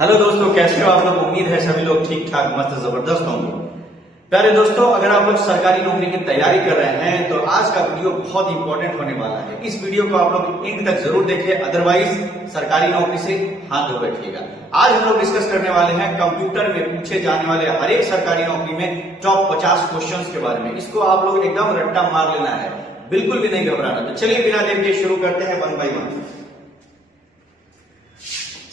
Hello दोस्तों, कैसे हो आप लोग। उम्मीद है सभी लोग ठीक ठाक मस्त जबरदस्त होंगे। प्यारे दोस्तों, अगर आप लोग सरकारी नौकरी की तैयारी कर रहे हैं तो आज का वीडियो बहुत इंपॉर्टेंट होने वाला है। इस वीडियो को आप लोग एंड तक जरूर देखें, अदरवाइज सरकारी नौकरी से हाथ धो बैठिएगा। आज हम लोग डिस्कस करने वाले हैं कंप्यूटर में पूछे जाने वाले हर एक सरकारी नौकरी में टॉप 50 क्वेश्चंस के बारे में। इसको आप लोग एकदम रट्टा मार लेना है, बिल्कुल भी नहीं घबराना। तो चलिए बिना देर के शुरू करते हैं वन बाय वन।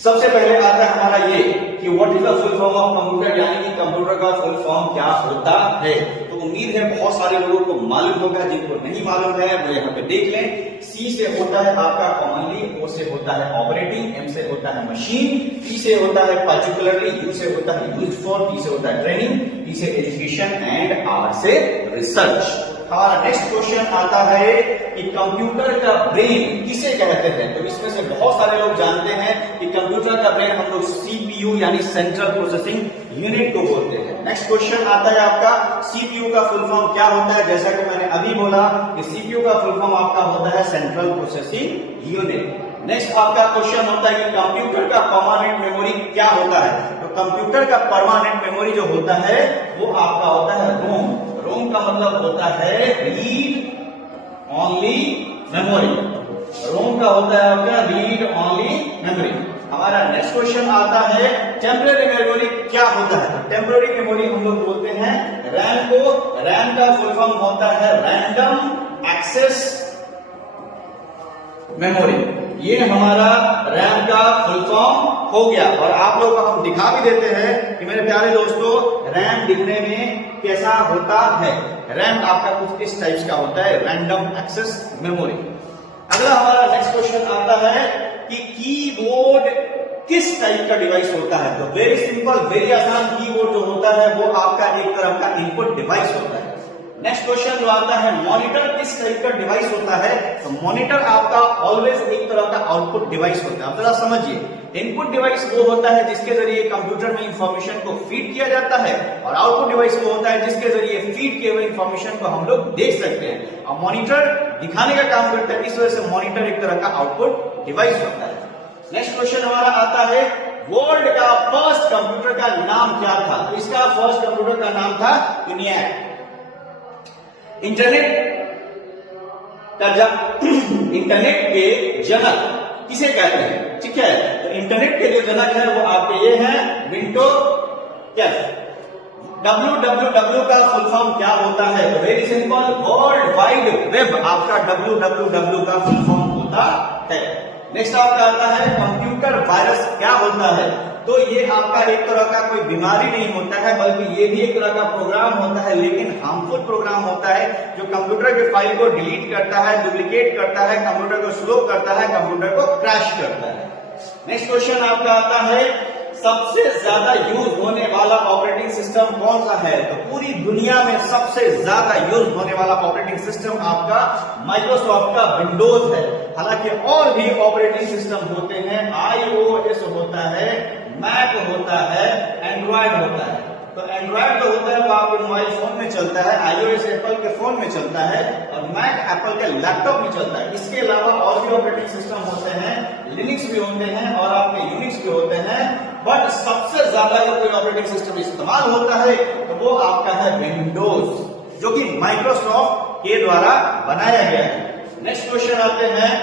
सबसे पहले आता है हमारा ये कि what is the full form of computer, यानी कि कंप्यूटर का फुल फॉर्म क्या होता है। तो उम्मीद है बहुत सारे लोगों को मालूम होगा, जिनको नहीं मालूम है वो यहाँ पे देख लें। सी से होता है आपका कॉमनली, ओ से होता है ऑपरेटिंग, एम से होता है मशीन, टी से होता है पर्टिकुलरली, यू से होता है यूज्ड फॉर, टी से होता है ट्रेनिंग, टी से एजुकेशन एंड आर से रिसर्च। हमारा नेक्स्ट क्वेश्चन आता है कि कंप्यूटर का ब्रेन किसे कहते हैं। तो इसमें से बहुत सारे लोग जानते हैं कि कंप्यूटर का ब्रेन हम लोग सीपीयू यानी सेंट्रल प्रोसेसिंग यूनिट को बोलते हैं। नेक्स्ट क्वेश्चन आता है आपका सीपीयू का फुल फॉर्म क्या होता है। जैसा कि मैंने अभी बोला कि सीपीयू का फुल फॉर्म आपका होता है सेंट्रल प्रोसेसिंग यूनिट। नेक्स्ट आपका क्वेश्चन होता है कि कंप्यूटर का परमानेंट मेमोरी क्या होता है। तो कंप्यूटर का परमानेंट मेमोरी जो होता है वो आपका होता है रोम। रोम का मतलब होता है रीड ओनली मेमोरी। रोम का होता है आपका रीड ओनली मेमोरी। हमारा नेक्स्ट क्वेश्चन आता है टेम्पररी मेमोरी क्या होता है। टेम्पररी मेमोरी हम लोग बोलते हैं रैम को। रैम का फुल फॉर्म होता है रैंडम एक्सेस मेमोरी। ये हमारा रैम का फुल फॉर्म हो गया। और आप लोगों को हम दिखा भी देते हैं कि मेरे प्यारे दोस्तों रैम दिखने में कैसा होता है। रैम आपका कुछ इस टाइप का होता है, रैंडम एक्सेस मेमोरी। अगला हमारा नेक्स्ट क्वेश्चन आता है कि कीबोर्ड किस टाइप का डिवाइस होता है। तो वेरी सिंपल, वेरी आसान, कीबोर्ड जो होता है वो आपका एक तरह का इनपुट डिवाइस होता है। नेक्स्ट क्वेश्चन जो आता है मॉनिटर किस टाइप का डिवाइस होता है। तो मॉनिटर आपका ऑलवेज एक तरह का आउटपुट डिवाइस होता है। आप जरा समझिए, इनपुट डिवाइस वो होता है जिसके जरिए कंप्यूटर में इंफॉर्मेशन को फीड किया जाता है, और आउटपुट डिवाइस वो होता है जिसके जरिए फीड किए हुए इंफॉर्मेशन को हम लोग देख सकते हैं। और मॉनिटर दिखाने का काम करता है, इस वजह से मॉनिटर एक तरह का आउटपुट डिवाइस होता है। नेक्स्ट क्वेश्चन हमारा आता है वर्ल्ड का फर्स्ट कंप्यूटर का नाम क्या था। तो इसका फर्स्ट कंप्यूटर का नाम था ENIAC। इंटरनेट के जनक किसे कहते हैं, ठीक है। तो इंटरनेट के जो जनक है वो आपके ये हैं विंडो एफ। www का फुल फॉर्म क्या होता है। तो very simple, world wide web आपका www का फुल फॉर्म होता है। नेक्स्ट आपका आता है कंप्यूटर वायरस क्या होता है। तो ये आपका एक तरह का कोई बीमारी नहीं होता है, बल्कि ये भी एक तरह का प्रोग्राम होता है, लेकिन हार्मफुल प्रोग्राम होता है जो कंप्यूटर के फाइल को डिलीट करता है, डुप्लीकेट करता है, कंप्यूटर को स्लो करता है, कंप्यूटर को क्रैश करता है। नेक्स्ट क्वेश्चन आपका आता है सबसे ज्यादा यूज होने वाला ऑपरेटिंग सिस्टम कौन सा है। तो पूरी दुनिया में सबसे ज्यादा यूज होने वाला ऑपरेटिंग सिस्टम आपका माइक्रोसॉफ्ट का विंडोज है। हालांकि और भी ऑपरेटिंग सिस्टम होते हैं, iOS होता है, मैक होता है, एंड्रॉयड होता है। तो एंड्रॉयड जो होता है वो आपके मोबाइल फोन में चलता है, iOS एप्पल के फोन में चलता है, और मैक एप्पल के लैपटॉप में चलता है। इसके अलावा और भी ऑपरेटिंग सिस्टम होते हैं, लिनक्स भी होते हैं और आपके यूनिक्स भी होते हैं। बट सबसे ज्यादा अगर कोई ऑपरेटिंग सिस्टम इस्तेमाल होता है तो वो आपका है विंडोज, जो कि माइक्रोसॉफ्ट के द्वारा बनाया गया है। नेक्स्ट क्वेश्चन आते हैं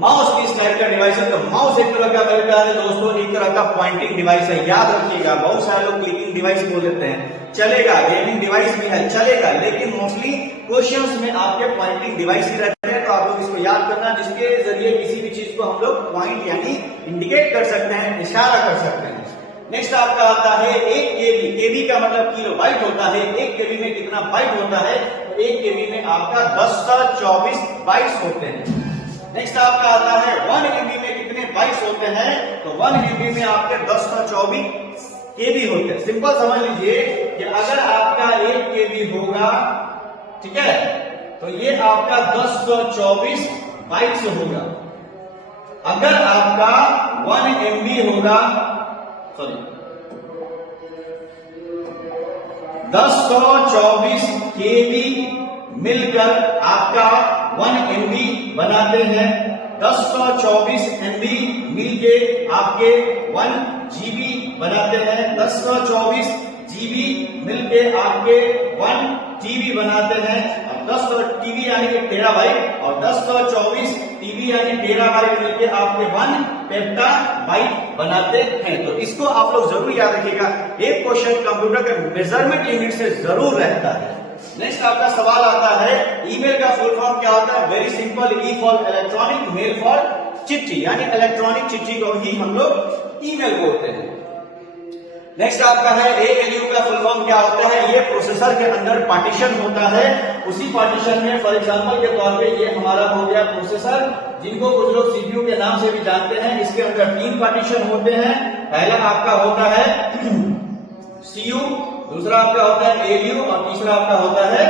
माउस किस टाइप का डिवाइस है। तो माउस एक तरह का मेरे प्यारे दोस्तों एक तरह का पॉइंटिंग डिवाइस है। याद रखिएगा, बहुत सारे लोग क्लिकिंग डिवाइस बोल देते हैं, चलेगा, गेमिंग डिवाइस भी है, चलेगा, लेकिन मोस्टली क्वेश्चंस में आपके पॉइंटिंग डिवाइस ही रहते हैं। तो आप लोग इसको याद करना, जिसके जरिए किसी भी चीज को हम लोग पॉइंट यानी इंडिकेट कर सकते हैं, इशारा कर सकते हैं। नेक्स्ट आपका आता है 1 KB। केबी का मतलब किलोबाइट होता है। 1 KB में कितना बाइट होता है। तो 1 KB में आपका 1024 बाइट्स होते हैं। नेक्स्ट आपका आता है 1 MB में कितने बाइट्स होते हैं। तो 1 MB में आपके 1024 KB होते हैं। सिंपल समझ लीजिए कि अगर आपका 1 KB होगा, ठीक है, तो ये आपका 1024 बाइट्स होगा। अगर आपका 1 MB होगा, सॉरी 1024 KB मिलकर आपका 1 MB बनाते हैं। 1024 MB मिलके आपके 1 GB बनाते हैं। 1024 GB मिलके आपके 1 TB बनाते हैं। अब 10 TB यानी कि टेराबाइट और 1024 TB यानी टेराबाइट मिलके आपके 1 पेप्टाबाइट बनाते हैं। तो इसको आप लोग जरूर याद रखिएगा, एक क्वेश्चन कंप्यूटर के मेजरमेंट यूनिट से जरूर रहता है। नेक्स्ट आपका सवाल आता है, ईमेल का फुल फॉर्म क्या होता है? Very simple, E for electronic, mail for चिट्ठी, यानी इलेक्ट्रॉनिक चिट्ठी को ही हम लोग ईमेल बोलते हैं। नेक्स्ट आपका है एएलयू का फुल फॉर्म क्या होता है? ये प्रोसेसर के अंदर पार्टीशन होता है, उसी पार्टीशन में फॉर एग्जांपल के तौर पे ये हमारा हो गया प्रोसेसर, जिनको कुछ लोग सीपीयू के नाम से भी जानते हैं। इसके अंदर 3 पार्टीशन होते हैं। पहला आपका होता है सीयू, दूसरा आपका होता है एलयू और तीसरा आपका होता है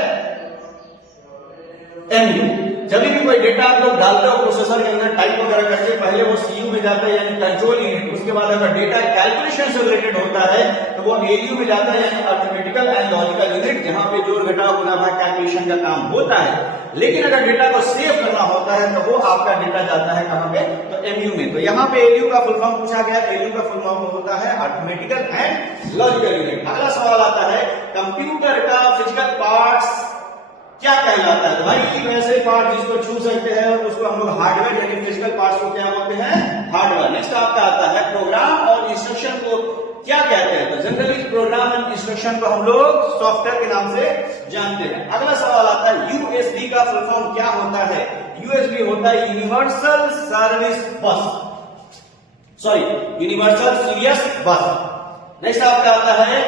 एमयू। जब भी कोई डेटा आप लोग डालते हो प्रोसेसर के अंदर टाइप वगैरह करके, पहले वो सीयू में जाता है यानी कंट्रोल यूनिट, उसके बाद अगर डेटा कैलकुलेशन से रिलेटेड होता है तो वो एलयू में जाता है यानी अर्थमेटिकल एंड लॉजिकल यूनिट, जहां पे जोड़ घटाव गुणा भाग कैलकुलेशन का काम होता है। लेकिन अगर डेटा को सेव करना होता है तो वो आपका डेटा जाता है कहां पे? तो एमयू में। तो यहाँ पे एलयू का फुल फॉर्म पूछा गया, एलयू का फुल फॉर्म होता है अर्थमेटिकल एंड लॉजिकल यूनिट। अगला सवाल आता है, कंप्यूटर का फिजिकल पार्ट्स क्या कहलाता है? भाई वैसे पार्ट जिसको छू सकते हैं उसको हम लोग हार्डवेयर यानी फिजिकल पार्ट्स को क्या बोलते हैं? हार्डवेयर। नेक्स्ट आपका आता है, प्रोग्राम और इंस्ट्रक्शन को क्या कहते हैं? तो जनरली प्रोग्राम एंड इंस्ट्रक्शन को हम लोग सॉफ्टवेयर के नाम से जानते हैं। अगला सवाल आता है, यूएसबी का फुल फॉर्म क्या होता है? यूएसबी होता है यूनिवर्सल सर्विस बस, सॉरी यूनिवर्सल सीरियस बस। नेक्स्ट आपका आता है,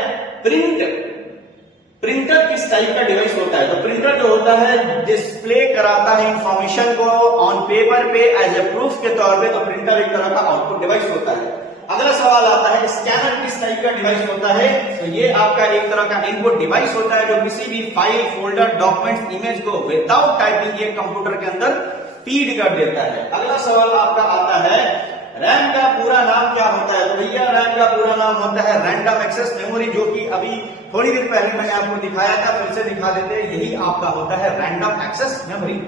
प्रिंटर किस टाइप का डिवाइस होता है? तो प्रिंटर जो होता है डिस्प्ले कराता है इंफॉर्मेशन को ऑन पेपर पे एज ए प्रूफ के तौर पे, तो प्रिंटर एक तरह का आउटपुट डिवाइस होता है। अगला सवाल आता है, स्कैनर किस टाइप का डिवाइस होता है? तो ये आपका एक तरह का इनपुट डिवाइस होता है जो किसी भी फाइल, फोल्डर, डॉक्यूमेंट, इमेज को विदाउट टाइपिंग ये कंप्यूटर के अंदर फीड कर देता है। अगला सवाल आपका आता है, रैम का पूरा नाम क्या होता है? तो भैया रैम का पूरा नाम होता है रैंडम एक्सेस मेमोरी, जो कि अभी थोड़ी देर पहले मैंने आपको दिखाया था, फिर से दिखा देते हैं, यही आपका होता है रैंडम एक्सेस मेमोरी।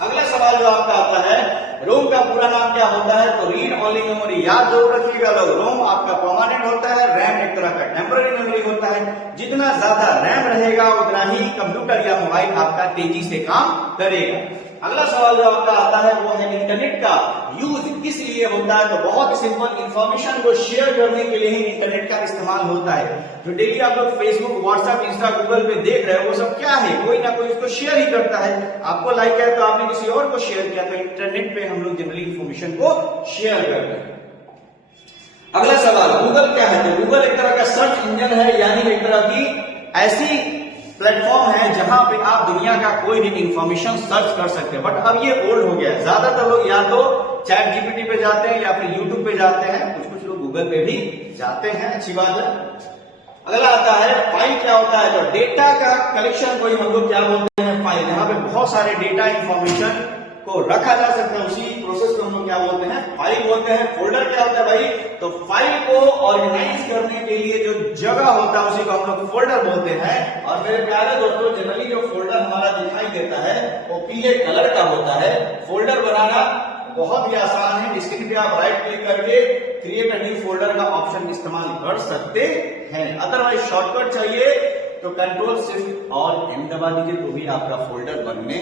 अगला सवाल जो आपका आता है, रोम का पूरा नाम क्या होता है? तो रीड ओनली मेमोरी। याद जरूर रखिएगा लोग, रोम आपका परमानेंट होता है, रैम एक तरह का टेम्पररी मेमोरी होता है। जितना ज्यादा रैम रहेगा उतना ही कंप्यूटर या मोबाइल आपका तेजी से काम करेगा। अगला सवाल जो आपका आता है वो है, इंटरनेट का यूज किस लिए होता है? तो बहुत सिंपल, इंफॉर्मेशन को शेयर करने के लिए ही इंटरनेट का इस्तेमाल होता है। जो डेली आप लोग फेसबुक, व्हाट्सएप, इंस्टा, गूगल पे देख रहे हैं वो सब क्या है? कोई ना कोई इसको शेयर ही करता है। आपको लाइक है तो आपने किसी और को शेयर किया, तो इंटरनेट पे हम लोग जनरली इंफॉर्मेशन को शेयर करते हैं। अगला सवाल, गूगल क्या है? तो गूगल एक तरह का सर्च इंजन है, यानी एक तरह की ऐसी प्लेटफॉर्म है जहां पे आप दुनिया का कोई भी इंफॉर्मेशन सर्च कर सकते हैं। बट अब ये ओल्ड हो गया है, ज्यादातर लोग या तो चैट जीपीटी पे जाते हैं या फिर यूट्यूब पे जाते हैं, कुछ कुछ लोग गूगल पे भी जाते हैं, अच्छी बात है। अगला आता है, फाइल क्या होता है? तो डेटा का कलेक्शन को ही हम लोग क्या बोलते हैं? फाइल। यहाँ पे बहुत सारे डेटा इंफॉर्मेशन को रखा जा सकता है, उसी प्रोसेस को हम लोग क्या बोलते हैं? फाइल बोलते हैं। फोल्डर क्या होता है भाई? तो फाइल को ऑर्गेनाइज करने के लिए जो जगह होता है उसी को हम लोग फोल्डर बोलते हैं। और मेरे प्यारे दोस्तों, जनरली जो फोल्डर हमारा दिखाई देता है वो पीले कलर का होता है। फोल्डर बनाना बहुत ही आसान है, स्क्रीन पे आप राइट क्लिक करके क्रिएट अ न्यू फोल्डर का ऑप्शन इस्तेमाल कर सकते हैं। अदरवाइज शॉर्टकट चाहिए तो कंट्रोल शिफ्ट और एम दबा दीजिए तो भी आपका फोल्डर बनने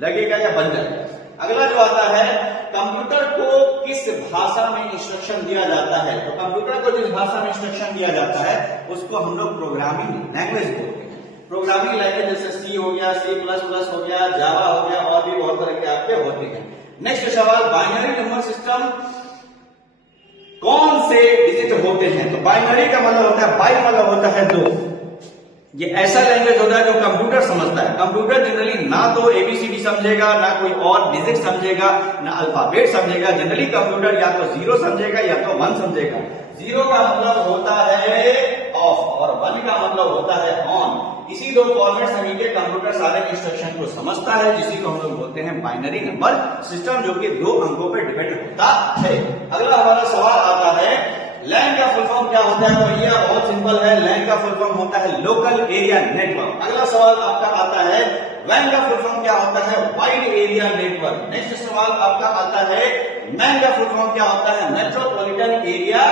लगेगा या बन जाएगा। अगला जो आता है, कंप्यूटर को किस भाषा में इंस्ट्रक्शन दिया जाता है? तो कंप्यूटर को जिस भाषा में इंस्ट्रक्शन दिया जाता है उसको हम लोग प्रोग्रामिंग लैंग्वेज बोलते हैं। प्रोग्रामिंग लैंग्वेज जैसे सी हो गया, C++ हो गया, जावा हो गया, और भी बहुत तरह के आपके होते हैं। नेक्स्ट सवाल, बाइनरी नंबर सिस्टम कौन से डिजिट होते हैं? तो बाइनरी का मतलब होता है, बाई मतलब होता है 2। ये ऐसा लैंग्वेज होता है जो कंप्यूटर समझता है। कंप्यूटर जनरली ना तो एबीसीडी समझेगा, ना कोई और डिजिट समझेगा, ना अल्फाबेट समझेगा। जनरली कंप्यूटर या तो 0 समझेगा या तो 1 समझेगा। 0 का मतलब होता है ऑफ और 1 का मतलब होता है ऑन। इसी दो फॉर्मेट से मिलकर कंप्यूटर सारे इंस्ट्रक्शन को समझता है, जिसी को हम लोग बोलते हैं बाइनरी नंबर सिस्टम, जो कि 2 अंकों पर डिपेंड होता है। अगला हमारा सवाल आता है, लैन का फुल फॉर्म क्या होता है? तो भैया बहुत सिंपल है, लैन का फुल फॉर्म होता है लोकल एरिया नेटवर्क। अगला सवाल आपका आता है, वैन का फुल फॉर्म क्या होता है? Wide area network. नेक्स्ट सवाल आपका आता है मैन का फुल फॉर्म क्या होता है? Metropolitan area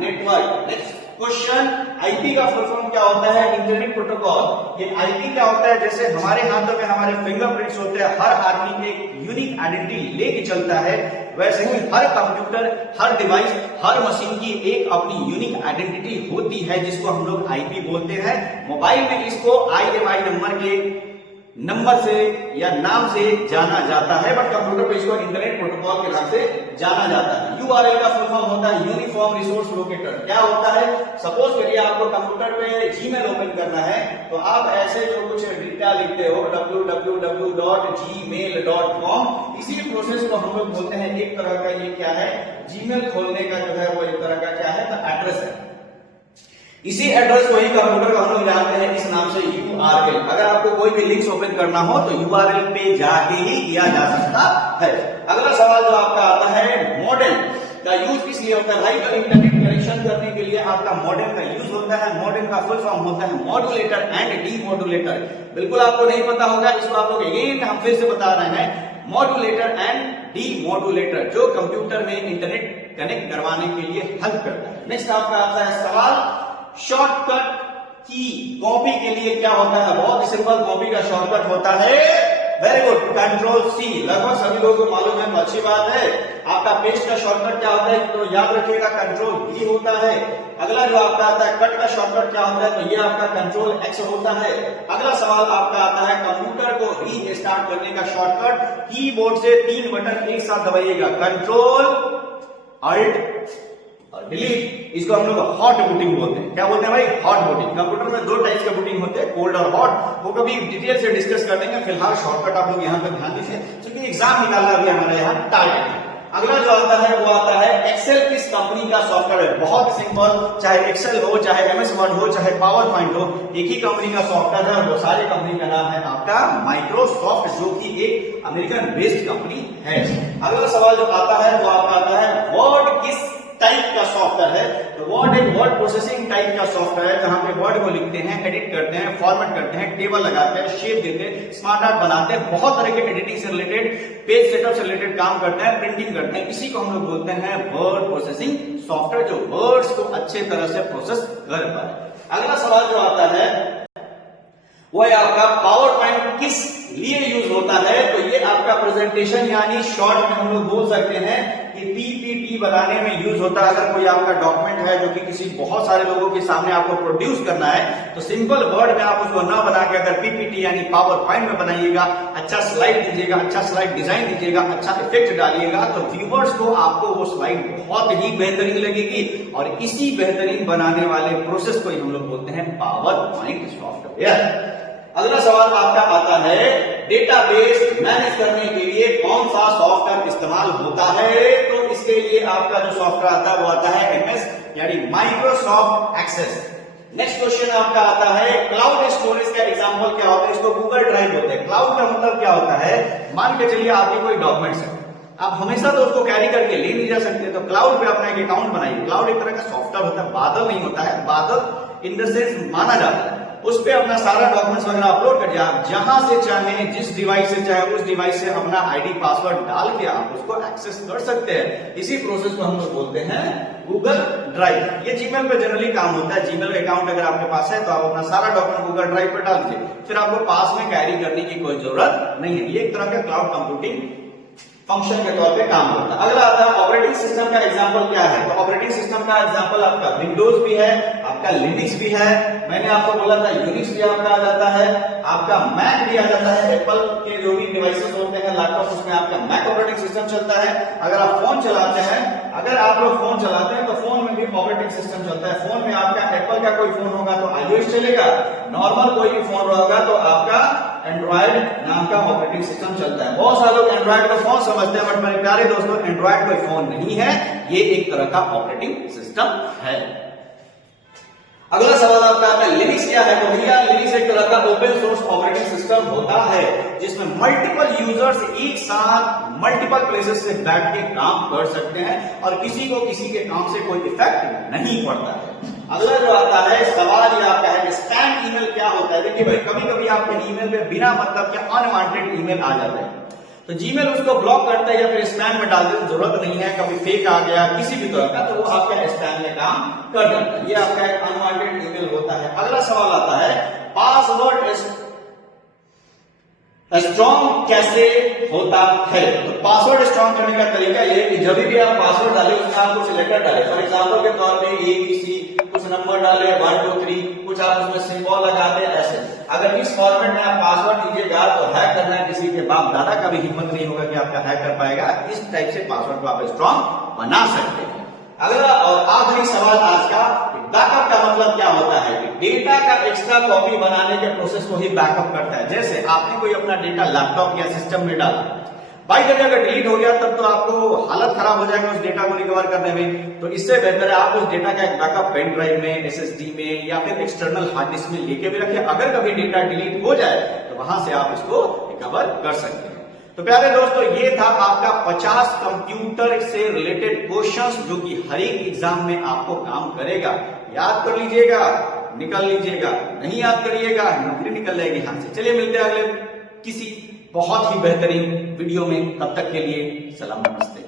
network. Next question, IP का फुल फॉर्म क्या होता है? Internet protocol. ये आईपी क्या होता है? जैसे हमारे हाथों में हमारे फिंगरप्रिंट्स होते हैं, हर आदमी एक यूनिक आइडेंटिटी लेके चलता है, वैसे ही हर कंप्यूटर, हर डिवाइस, हर मशीन की एक अपनी यूनिक आइडेंटिटी होती है जिसको हम लोग आईपी बोलते हैं। मोबाइल में इसको IMEI नंबर से या नाम से जाना जाता है, बट कंप्यूटर पे इसको इंटरनेट प्रोटोकॉल के नाम से जाना जाता है। URL का फुल फॉर्म होता है यूनिफॉर्म रिसोर्स लोकेटर। क्या होता है? सपोज करिए आपको कंप्यूटर पे जीमेल ओपन करना है, तो आप ऐसे जो कुछ डेटा लिखते हो www.gmail.com, इसी प्रोसेस को हम लोग बोलते हैं एक तरह का, ये क्या है? जीमेल खोलने का जो है वो एक तरह का क्या है? तो एड्रेस है। इसी एड्रेस को ही कंप्यूटर को हम लोग जानते हैं इस नाम से URL। अगर आपको कोई भी लिंक्स ओपन करना हो तो URL पे जाके ही किया जा सकता है। अगला सवाल जो आपका आता है, मॉडेम का यूज किस लिए होता है? भाई तो इंटरनेट कनेक्शन करने के लिए आपका मॉडेम का यूज होता है। मॉडेम का फुल फॉर्म होता है मॉड्यूलेटर एंड डीमॉड्यूलेटर। बिल्कुल आपको नहीं पता होगा, इसको आप लोग अगेन हम फिर से बता रहे हैं, मॉड्यूलेटर एंड डीमॉड्यूलेटर, जो कंप्यूटर में इंटरनेट कनेक्ट करवाने के लिए हेल्प करता है। नेक्स्ट आपका आता है सवाल, शॉर्टकट की कॉपी के लिए क्या होता है? बहुत ही सिंपल, कॉपी का शॉर्टकट होता है, वेरी गुड, Ctrl+C। लगभग सभी लोगों को मालूम है, तो अच्छी बात है। आपका पेस्ट का शॉर्टकट क्या होता है? तो याद रखिएगा Ctrl+V होता है। अगला जो आपका आता है कट का शॉर्टकट क्या होता है? तो ये आपका Ctrl+X होता है। अगला सवाल आपका आता है, कंप्यूटर को रीस्टार्ट करने का शॉर्टकट, कीबोर्ड से 3 बटन एक साथ दबाइएगा, Ctrl+Alt+D। इसको हम लोग हॉट बूटिंग बोलते हैं। क्या बोलते हैं भाई? Hot booting. कंप्यूटर में 2 टाइप्स का बूटिंग होते हैं, कोल्ड और हॉट। वो कभी डिटेल से डिस्कस कर देंगे, फिलहाल शॉर्टकट आप लोग यहाँ पर ध्यान दीजिए, क्योंकि एग्जाम निकालना भी हमारे यहाँ टारगेट है। अगला जो आता है वो आता है, एक्सेल किस कंपनी का सॉफ्टवेयर है? बहुत सिंपल, चाहे एक्सेल हो, चाहे MS वर्ड हो, चाहे पावर पॉइंट हो, एक ही कंपनी का सॉफ्टवेयर है, वो सारी कंपनी का नाम है आपका माइक्रोसॉफ्ट, जो कि एक अमेरिकन बेस्ड कंपनी है। अगला सवाल जो आता है वो आपका आता है, वर्ड किस टाइप का सॉफ्टवेयर है? तो वर्ड एक वर्ड प्रोसेसिंग टाइप का सॉफ्टवेयर है, जहां पे वर्ड को लिखते हैं, एडिट करते हैं, फॉर्मेट करते हैं, टेबल लगाते हैं, शेप देते हैं, स्मार्ट आर्ट बनाते हैं, बहुत तरह के एडिटिंग से रिलेटेड, पेज सेटअप से रिलेटेड काम करते हैं, प्रिंटिंग करते हैं। इसी को हम लोग बोलते हैं वर्ड प्रोसेसिंग सॉफ्टवेयर, जो वर्ड्स को अच्छे तरह से प्रोसेस कर पाए। अगला सवाल जो आता है वो है आपका, पावर पॉइंट किस लिए यूज होता है? तो ये आपका प्रेजेंटेशन, यानी शॉर्ट में हम लोग बोल सकते हैं कि PPT बनाने में यूज होता है। अगर कोई आपका डॉक्यूमेंट है जो कि किसी बहुत सारे लोगों के सामने आपको प्रोड्यूस करना है, तो सिंपल वर्ड में आप उसको ना बना के अगर PPT यानी पावर पॉइंट में बनाइएगा, अच्छा स्लाइड दीजिएगा, अच्छा स्लाइड डिजाइन दीजिएगा, अच्छा इफेक्ट डालिएगा, तो व्यूअर्स को आपको वो स्लाइड बहुत ही बेहतरीन लगेगी। और इसी बेहतरीन बनाने वाले प्रोसेस को ही हम लोग बोलते हैं पावर पॉइंट सॉफ्टवेयर। अगला सवाल आपका आता है, डेटाबेस मैनेज करने के लिए कौन सा सॉफ्टवेयर इस्तेमाल होता है? तो इसके लिए आपका जो सॉफ्टवेयर आता है वो आता है MS यानी माइक्रोसॉफ्ट एक्सेस। नेक्स्ट क्वेश्चन आपका आता है, क्लाउड स्टोरेज का एग्जांपल क्या होता है? इसको गूगल ड्राइव बोलते हैं। क्लाउड का मतलब क्या होता है? मान के चलिए आपके कोई डॉक्यूमेंट्स है, आप हमेशा तो उसको कैरी करके ले नहीं जा सकते, तो क्लाउड पे अपना एक अकाउंट बनाइए। क्लाउड एक तरह का सॉफ्टवेयर होता है, बादल नहीं होता है, बादल इन द सेंस माना जाता है। उस पे अपना सारा डॉक्यूमेंट्स वगैरह अपलोड कर दिया, आप जहां से चाहे, जिस डिवाइस से चाहे, उस डिवाइस से अपना ID पासवर्ड डाल के आप उसको एक्सेस कर सकते हैं। इसी प्रोसेस को हम लोग बोलते हैं गूगल ड्राइव। ये जीमेल पे जनरली काम होता है। जीमेल अकाउंट अगर आपके पास है तो आप अपना सारा डॉक्यूमेंट गूगल ड्राइव पर डाल दीजिए, फिर आपको पास में कैरी करने की कोई जरूरत नहीं है। ये एक तरह का क्लाउड कंप्यूटिंग फंक्शन के तौर पे काम करता है। अगला आता है, ऑपरेटिंग सिस्टम का एग्जांपल क्या है? तो ऑपरेटिंग सिस्टम का एग्जांपल आपका विंडोज भी है, आपका लिनक्स भी है, मैंने आपको बोला था यूनिक्स भी आपका आ जाता है, आपका मैक भी आ जाता है। एप्पल के जो भी डिवाइसेस होते हैं, लैपटॉप, उसमें आपका मैक ऑपरेटिंग सिस्टम चलता है। अगर आप फोन चलाते हैं, अगर आप लोग फोन चलाते हैं तो फोन में भी ऑपरेटिंग सिस्टम चलता है। फोन में आपका एप्पल का कोई फोन होगा तो iOS चलेगा, नॉर्मल कोई भी फोन होगा तो आपका एंड्रॉइड नाम का ऑपरेटिंग सिस्टम चलता है। बहुत सारे लोग एंड्रॉइड को फोन समझते हैं, बट मेरे प्यारे दोस्तों, एंड्रॉइड कोई फोन नहीं है, ये एक तरह का ऑपरेटिंग सिस्टम है। अगला सवाल आपका आता है लिनक्स क्या है। तो भैया लिनक्स एक तरह का ओपन सोर्स ऑपरेटिंग सिस्टम होता है जिसमें मल्टीपल यूजर्स एक साथ मल्टीपल प्लेसेस से बैठ के काम कर सकते हैं और किसी को किसी के काम से कोई इफेक्ट नहीं पड़ता है। अगला जो आता है सवाल ये आपका है कि स्पैम ईमेल क्या होता है। देखिए भाई कभी कभी आपके ईमेल पे बिना मतलब के अनवांटेड ईमेल आ जाते हैं, तो जीमेल उसको ब्लॉक करता है या फिर स्पैम में डालने की जरूरत नहीं है। कभी फेक आ गया किसी भी तरह का तो वो आपका स्पैम में काम कर जाता है। ये आपका एक अनवांटेड ईमेल होता है। अगला सवाल आता है पासवर्ड स्ट्रॉन्ग कैसे होता है। तो पासवर्ड स्ट्रॉन्ग करने का तरीका ये है कि जब भी आप पासवर्ड डाले उसमें आप कुछ लेटर डाले, फॉर एग्जांपल के तौर पे ABC, कुछ नंबर डाले 1 2 3, कुछ आप उसमें सिंबल लगाते ऐसे। अगर इस फॉर्मेट में आप पासवर्ड दीजिएगा तो हैक करना है किसी के बाप दादा का भी हिम्मत नहीं होगा कि आपका हैक कर पाएगा। इस टाइप से पासवर्ड को आप स्ट्रॉन्ग बना सकते हैं। अगला और आखिरी सवाल आज का, बैकअप का मतलब क्या होता है कि डेटा का एक्स्ट्रा कॉपी बनाने के प्रोसेस को ही बैकअप करता है। जैसे आपने कोई अपना डेटा लैपटॉप या सिस्टम में डाला, बाई द वे अगर डिलीट हो गया तब तो आपको हालत खराब हो जाएगी उस डेटा को रिकवर करने में। तो इससे बेहतर है आप उस डेटा का एक बैकअप पेन ड्राइव में, SSD में या फिर एक्सटर्नल हार्ड डिस्क में लेके भी रखें। अगर कभी डेटा डिलीट हो जाए तो वहां से आप इसको रिकवर कर सकते हैं। तो प्यारे दोस्तों ये था आपका 50 कंप्यूटर से रिलेटेड क्वेश्चंस जो कि हर एक एग्जाम में आपको काम करेगा। याद कर लीजिएगा, निकल लीजिएगा, नहीं याद करिएगा नौकरी निकल जाएगी हाथ से। चलिए मिलते हैं अगले किसी बहुत ही बेहतरीन वीडियो में, तब तक के लिए सलाम नमस्ते।